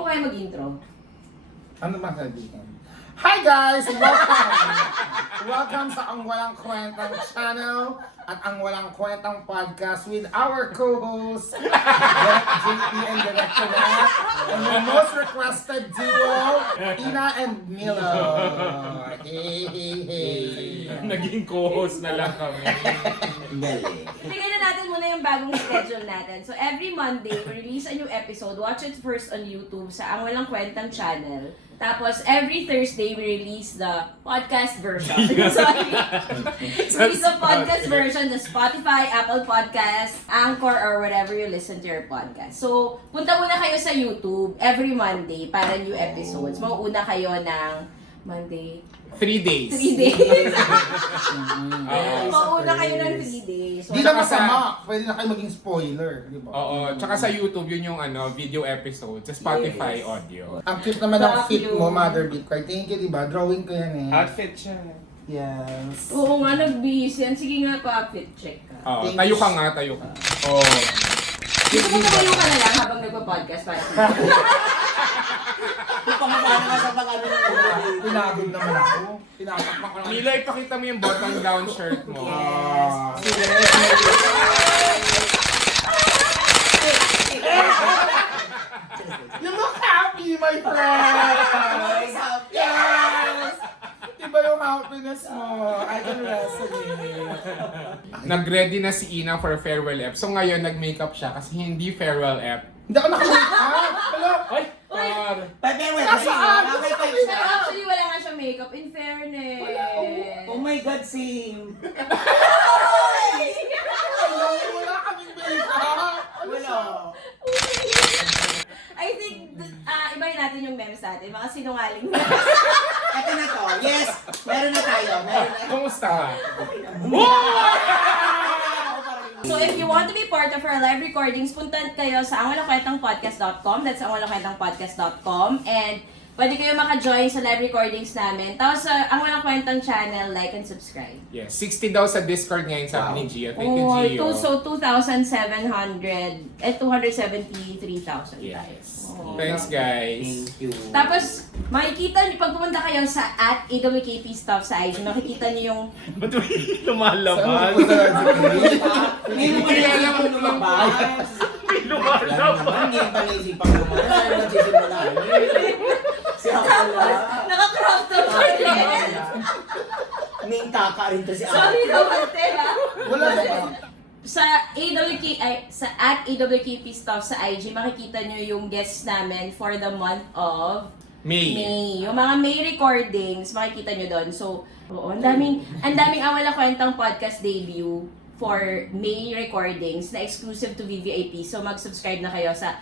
mo kaya mag-intro? Ano ba sabihin? Hi guys! Welcome! Welcome sa Ang Walang Kwentang channel at Ang Walang Kwentang podcast with our co-hosts, Direct JP and Direct Jeanette, and the most requested duo, Ina and Milo. Hey, hey, hey. Naging co-host na lang kami. Bigyan na natin muna yung bagong schedule natin. So every Monday, we release a new episode. Watch it first on YouTube sa Ang Walang Kwentang channel. Tapos every Thursday, we release the podcast version. Sorry. Release the podcast version, the Spotify, Apple Podcast, Anchor, or whatever you listen to your podcast. So, punta muna kayo sa YouTube every Monday para new episodes. Mauuna kayo ng Monday, 3 days. 3 days. Oo. Mauuna kayo ng 3 days. Di na masama, pwede na kayo maging spoiler, di ba? Oo, tsaka sa YouTube yun yung video episode, sa Spotify Yes. audio. Ang cute naman ng fit Thank you. mo, Mother Beat Card. Thank you, di ba? Drawing ko yan eh. Outfit siya. Yes. Oo nga, nag-busy yan. Sige nga, pa-fit check ka. Oo, Thank tayo you. ka nga, tayo ka. Oo. Gusto mo tumayo ka na lang habang nagpa-podcast para sa Pangapano ka sa pag-ano ng Pinagod naman ako. Pinatakpan ko lang. Milo, ipakita mo yung button down shirt mo. Yes. Sige. You look happy, my friend! Yes! Iba yung happiness mo. I can resonate. Nag-ready na si Ina for farewell ep. So ngayon, nag-makeup siya kasi hindi farewell ep. Hindi ako naka-makeup. Hello? Ay! Par! Pag-ewan, Nasaan? okay pa Pero siya. actually, wala nga siya makeup. In fairness. Oh my God, same. Wala kaming makeup. Wala. I think, ibahin natin yung memes natin. Mga sinungaling na. Ito na to. Yes, meron na tayo. Meron na. Kumusta? So if you want to be part of our live recordings, punta kayo sa angwalangkwentangpodcast.com. That's angwalangkwentangpodcast.com. And pwede kayo maka-join sa live recordings namin. Tapos sa Ang Walang Kwentang channel, like and subscribe. Yes, 60 daw sa Discord ngayon sabi ni Gio. Thank you, Oh, Gio. so 2,700, 273,000 Yes. tayo. Oh. Thanks, guys. Thank you. Tapos, makikita niyo, pag pumunta kayo sa @AWKP Stuff sa IG, makikita niyo yung Ba't may Saan lumalabas? mo punta lang sa TV? Hindi mo kaya lang kung lumabas. May Wala lumalabas. naman, hindi yung panisipan mo. Wala naman nagsisimula. Si Akala. naka-crop top ulit. May kaka rin to si Sorry Akala. naman, te, ha? Wala ba? Sa @AWKP Stuff sa IG, makikita niyo yung guests namin for the month of May. Yung mga May recordings, makikita nyo doon. So, oo, ang daming Ang Walang Kwentang podcast debut for May recordings na exclusive to VVIP. So, mag-subscribe na kayo sa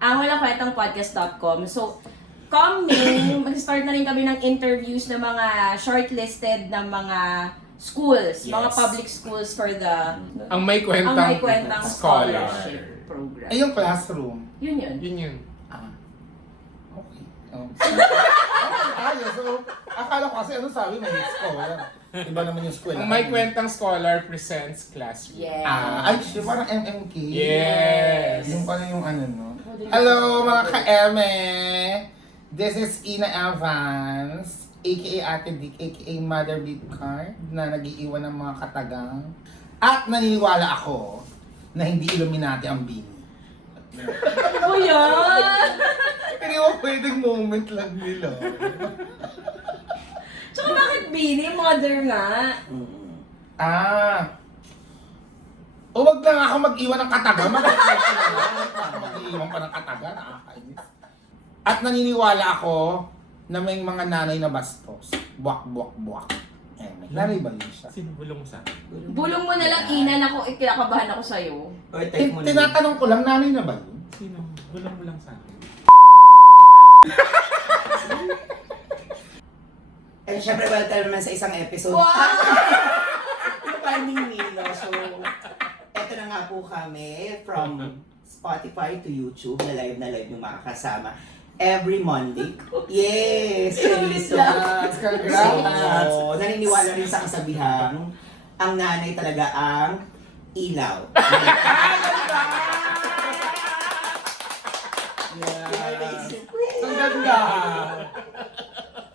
angwalangkwentangpodcast.com. So, coming, mag-start na rin kami ng interviews ng mga shortlisted na mga schools, Yes. mga public schools for the Ang may kwentang, Ang May Kwentang scholar. Scholarship Program. Ay, yung classroom. Yun yun. Yun yun. Ah. Okay. So, akala ko kasi ano sabi, may scholar. Iba naman yung school. Ang may kwentang scholar presents classroom. Yeah. Ay, siya parang MMK. Yes. Yung pala yung ano, no? Hello, mga ka-eme! This is Ina Evans, aka Ate Dick, aka Mother Beat Card, na nag-iiwan ng mga katagang. At naniniwala ako na hindi Illuminati ang Bini. Oh, yan! Hindi mo pwedeng moment lang nila. Tsaka bakit Bini? Mother nga. Ah! O wag lang ako mag-iwan ng kataga. Mag-iwan pa ng kataga. Nakakainis. At naniniwala ako na may mga nanay na bastos. Buwak, buwak, buwak. Nanay ba yun siya? Sino bulong sa akin? Bulong mo na lang, Ina, na kung kinakabahan ako sa'yo. Or type mo na. Tinatanong ko lang, nanay na ba yun? Sino? Bulong mo lang sa akin. And syempre, welcome naman sa isang episode. Wow! Yung Finding Milo. So, eto na nga po kami from Spotify to YouTube na live yung makakasama. Every Monday. Yes! Seryoso. Congrats! So, naniniwala rin sa kasabihang, ang nanay talaga ang ilaw. Yeah. ganda!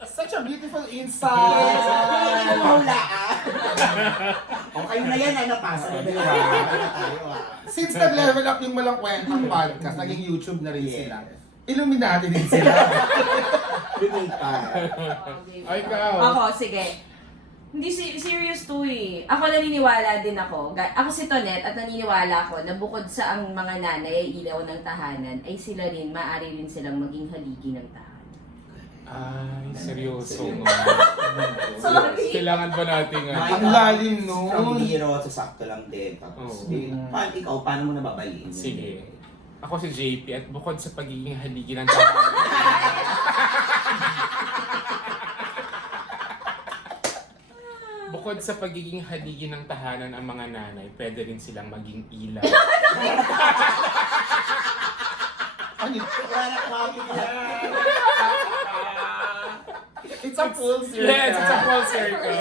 Such a beautiful insight! Hindi mo hulaan. O kayo na yan, ano, pasa na dalawa. Ano tayo, Since nag-level up yung Walang Kwentang podcast, naging YouTube na rin sila. Illuminati din sila. Lumipat. Ay, ikaw. Ako, sige. Hindi serious to eh. Ako naniniwala din ako. Ako si Tonet at naniniwala ako na bukod sa ang mga nanay ay ilaw ng tahanan, ay sila rin, maaari rin silang maging haligi ng tahanan. Ay, seryoso mo. Sorry. Kailangan ba natin Ang lalim From nun. zero to sakto lang din. Tapos, ikaw, paano mo nababaliin? Sige. Ako si JP at bukod sa pagiging haligi ng tahanan. Bukod sa pagiging haligi ng tahanan ang mga nanay, pwede rin silang maging ilaw. Ano? Wala na copy ka. It's a full circle. Yes, it's a full circle.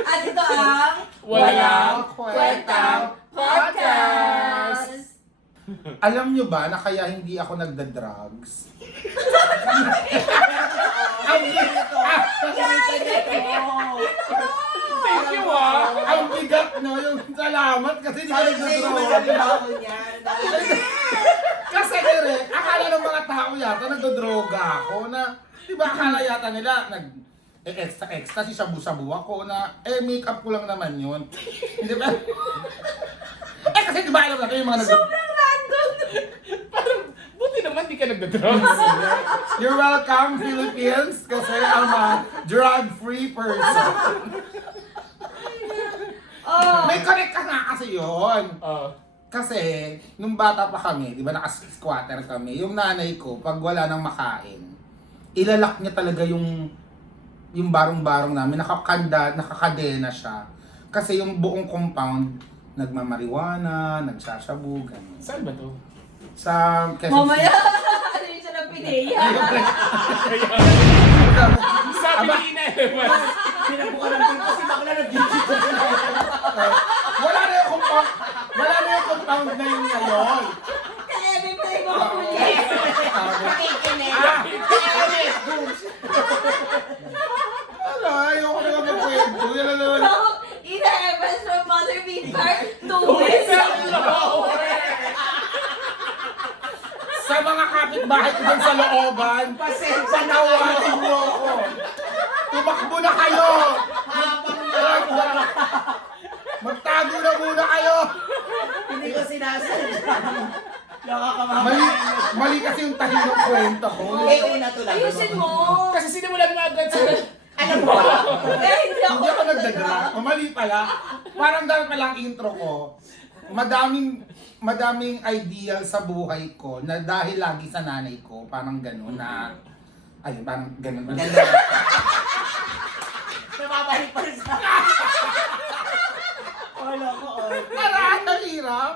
At ito ang Walang Kwentang Podcast! Alam nyo ba na kaya hindi ako nagda-drugs? Thank you, ah! Ang bigat no, yung salamat kasi hindi ako Sabi ko sa'yo, nagda-drugs. madami bago niyan. Kasi direct, akala ng mga tao yata nagdodroga ako na, di ba akala yata nila extra si shabu-shabu ako na, make-up ko lang naman yun. Di ba? Kasi di ba alam natin yung mga Sobrang random! Parang, buti naman di ka nagda-drugs. You're welcome, Philippines, kasi I'm a drug-free person. Oh, May connect ka nga kasi yun. Oh. Kasi, nung bata pa kami, di ba naka-squatter kami, yung nanay ko, pag wala nang makain, ilalak niya talaga yung barong-barong namin, nakakadena siya. Kasi yung buong compound, nagmamariwana, nagsashabu, gano'n. Saan ba to? Sa Quezon mamaya! City. Ano yung siya ng pineya? Sabi ni Ina Evans. Pinabuka lang din kasi bakla nag-digital. Wala na yung compound na yun ngayon. Kaya may play mo ko ulit! Nakikinig. Ano, ayoko na magkwento. Yan na naman. From Ina Evans from Mother Meat Park to West Sa mga kapitbahay ko dyan sa looban, Pasensya na panawarin niyo ako. Tumakbo na kayo! Magtago na muna kayo! Hindi ko sinasadya. Nakakamama. Mali kasi yung tahi ng kwento ko. Una to lang. Ayusin mo! Kasi sinimulan mo agad sa... Alam mo ba? Kaya hindi ako Hindi ako nagdadra. Mali pala. Parang dahil palang intro ko, madaming ideal sa buhay ko na dahil lagi sa nanay ko, parang gano'n na, ayun, parang gano'n. Nababalik pa rin sa... Wala ko, Ang hirap.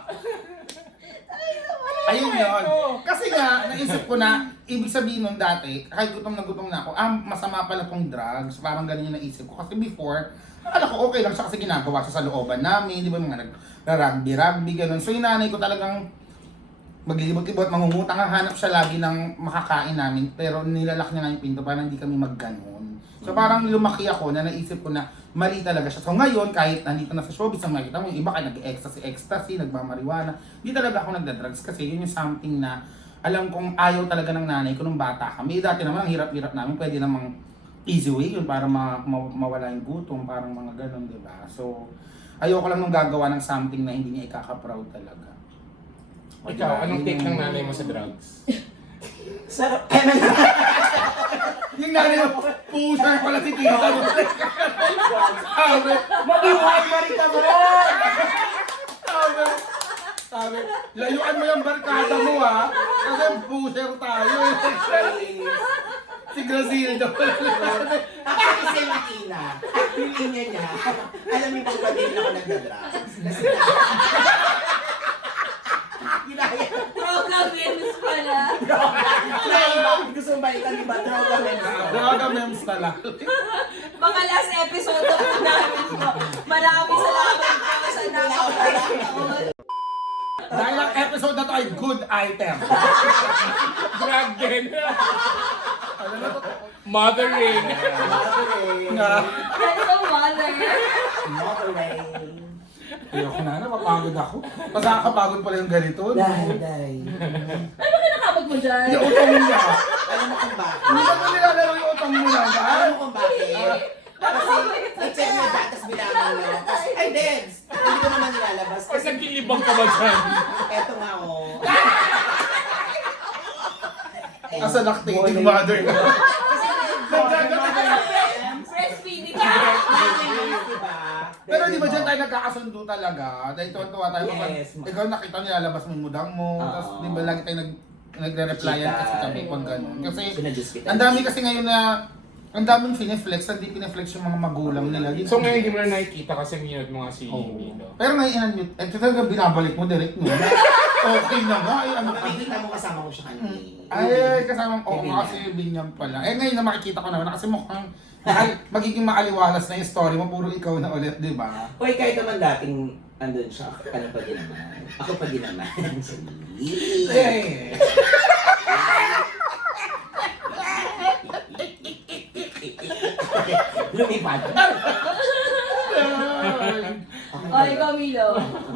Ayun yun. Kasi nga, naisip ko na, ibig sabihin nun dati, kahit gutom na ako, masama pala tong drugs, parang ganun yung naisip ko. Kasi before, akala ko okay lang siya kasi ginagawa siya sa looban namin, di ba mga rugby, ganun. So yung nanay ko talagang maglilibot-libot, mangungutang, hanap siya lagi ng makakain namin, pero nilalak niya nga yung pinto para hindi kami magganon. So parang lumaki ako na naisip ko na mali talaga siya. So ngayon, kahit nandito na sa showbiz, ang makikita mo, yung iba kaya nag-ecstasy, nagmamariwana. Hindi talaga ako nagda-drugs kasi yun yung something na alam kong ayaw talaga ng nanay ko nung bata kami. Dati naman, ang hirap-hirap namin, pwede namang easy way yun para mawala yung gutom, parang mga ganun, di ba? So, ayoko lang nung gagawa ng something na hindi niya ikaka-proud talaga. Ikaw, anong take ng nanay mo sa drugs? Sarap. Yung nanay mo, pusher pala si tita mo. Sabi, Mabuhay Marita mo! sabi, layuan mo yung barkada mo ha, kasi pusher tayo. Si Grazildo. Actually, si Martina, yung linya niya, alam mo kung pwede ako nagdadrugs. Kasi ginaya. Droga memes pala. Gusto mong balikan, di ba? Droga men. Droga memes pala. Baka last episode na po namin ito. Maraming salamat po sa nakakataon. Dahil ang episode na to ay good item. Drag din. Ano na to? Mothering. Nga. That's so mother. Ayoko na, mapagod ako. Mas nakakapagod pala yung ganito. No? Dahil. Ano ba kinakabot mo dyan? Yung utang niya. Alam mo kung bakit? Hindi ba mo nilalaro yung utang mo na ba? Alam mo kung bakit? Kasi, i-check mo yung datas bilangan mo. Kasi, ay, Debs! Hindi ko naman nilalabas. Kasi nag-iibang ka ba dyan? Eto nga, oh. As a lactating mother na. Breastfeeding. Pero di ba dyan tayo nagkakasundo talaga? Dahil tuwan-tuwa tayo kapag Yes, ma. ikaw nakita mo nilalabas mo yung mudang mo. Oo. Tapos di ba lagi tayo nagre-replyan kasi kami pag gano'n. Kasi Sinadjust kita. ang dami kasi ngayon na ang daming pineflex, hindi pineflex yung mga magulang nila. So ngayon hindi mo na nakikita kasi minute mo nga si Oo. Milo. Pero ngayon in-unmute, ito talaga binabalik mo direct mo. Okay na nga, ay ano ka. Nakikita mo kasama ko siya kanina. Ay, kasama ko Binyam. kasi binyam pala. Eh ngayon na makikita ko naman kasi mukhang magiging maaliwalas na yung story mo, puro ikaw na ulit, di ba? Hoy, kahit naman dating andun siya, ano pa din naman. Ako pa din naman. Eh. Lumipad. O, ikaw, Milo.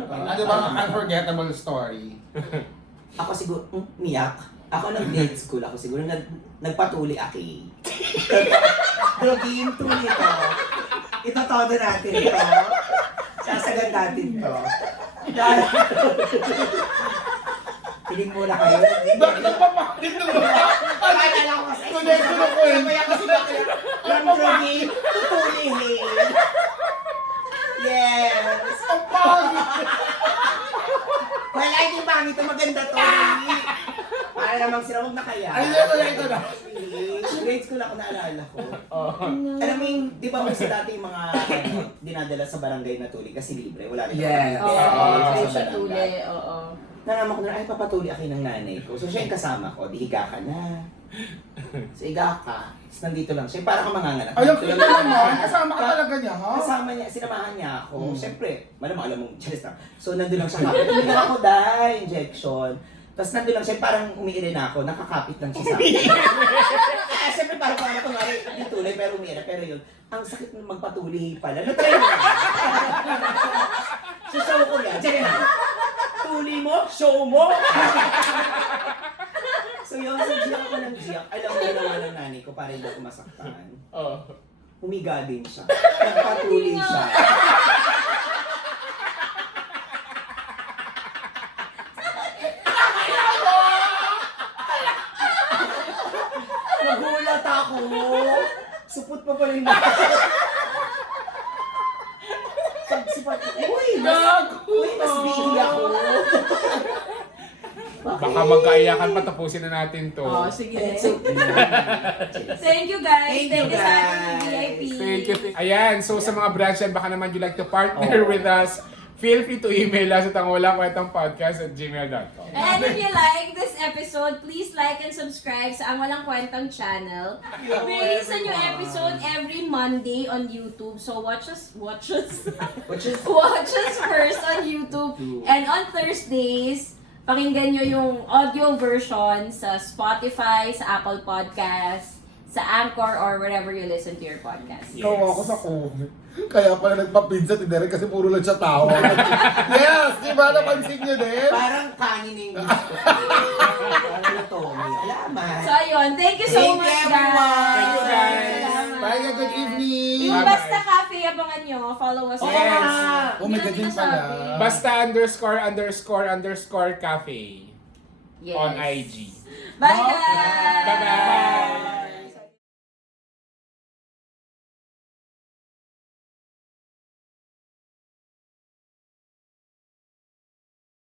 Ano ba ang unforgettable story? Ako siguro, miyak. Ako nag-grade school ako siguro, nagpatuli ako eh. Drogin, tuli ito. Ito todo natin ito. Sasagad natin ito. Piling muna kayo. Bakit nagpapakit ng mga? Paalala ko kasi. Kuneto na ko eh. Kaya kasi bakit yung drogin, tutulihin. Yes. Ang pangit! Wala, hindi pangit ito. Maganda to. Para namang sila, huwag na kaya. Ay, ito na. Grade school ako, naalala ko. Alam mo yung, di ba kasi dati yung mga dinadala sa barangay na tuli kasi libre, wala rin. Yes. Oo, Ah, may sa siya tuli. barangay. Oo. Nalaman ko na, ay papatuli ako ng nanay ko. So siya yung kasama ko, di higa ka na. So higa ka. Tapos nandito lang siya, parang kang manganganak. Alam Nandito ko lang naman, kasama ka talaga niya, ha? Kasama niya, sinamahan niya ako. Siyempre, malamang alam mong charis na. So nandun lang siya, kapit. Hindi ako dahil injection. Tapos nandun lang siya, parang umiirin na ako, nakakapit lang siya sa akin. Siyempre parang kung ano kung nga, hindi tulay, pero umiirin. Pero yun, ang sakit ng magpatuli pala. Natry mo na. So show ko yan. Diyan yan. Tuli mo, show mo. So yun, so giyak ako ng giyak. Alam mo naman ng nanay ko para hindi ako masaktan. Oh. Humiga din siya. Nagpatuli siya. Nagulat ako. Supot pa pala yung pagsipat. Uy, uy, mas bihil ako. Baka magkaiyakan pa, tapusin na natin to. Oh, sige. So, Thank you, guys. Thank you, sa ating guys. VIP. Thank you. Ayan, so sa mga branch yan, baka naman you like to partner with us, feel free to email us at angwalangkwentangpodcast@gmail.com. And if you like this episode, please like and subscribe sa Ang Walang Kwentang channel. We release a new episode every Monday on YouTube. So watch us which is watch us first on YouTube. And on Thursdays, pakinggan nyo yung audio version sa Spotify, sa Apple Podcast, sa Anchor, or wherever you listen to your podcast. Ikaw ako sa COVID. Kaya pala nagpapinsa si Derek kasi puro lang siya tawa. Yes! Di ba? Napansin niyo din? parang kanin na yung gusto ko. Parang ito, may alaman. So ayun, thank you so Thank you, much, everyone. guys! Thank you, guys. Salamat. Bye, good evening! Yung Bye-bye. Basta Cafe, abangan nyo. Follow us. Oo Yes. nga. Oh my God, yun pala. Basta ___cafe Yes. on IG. Bye, guys! Bye-bye!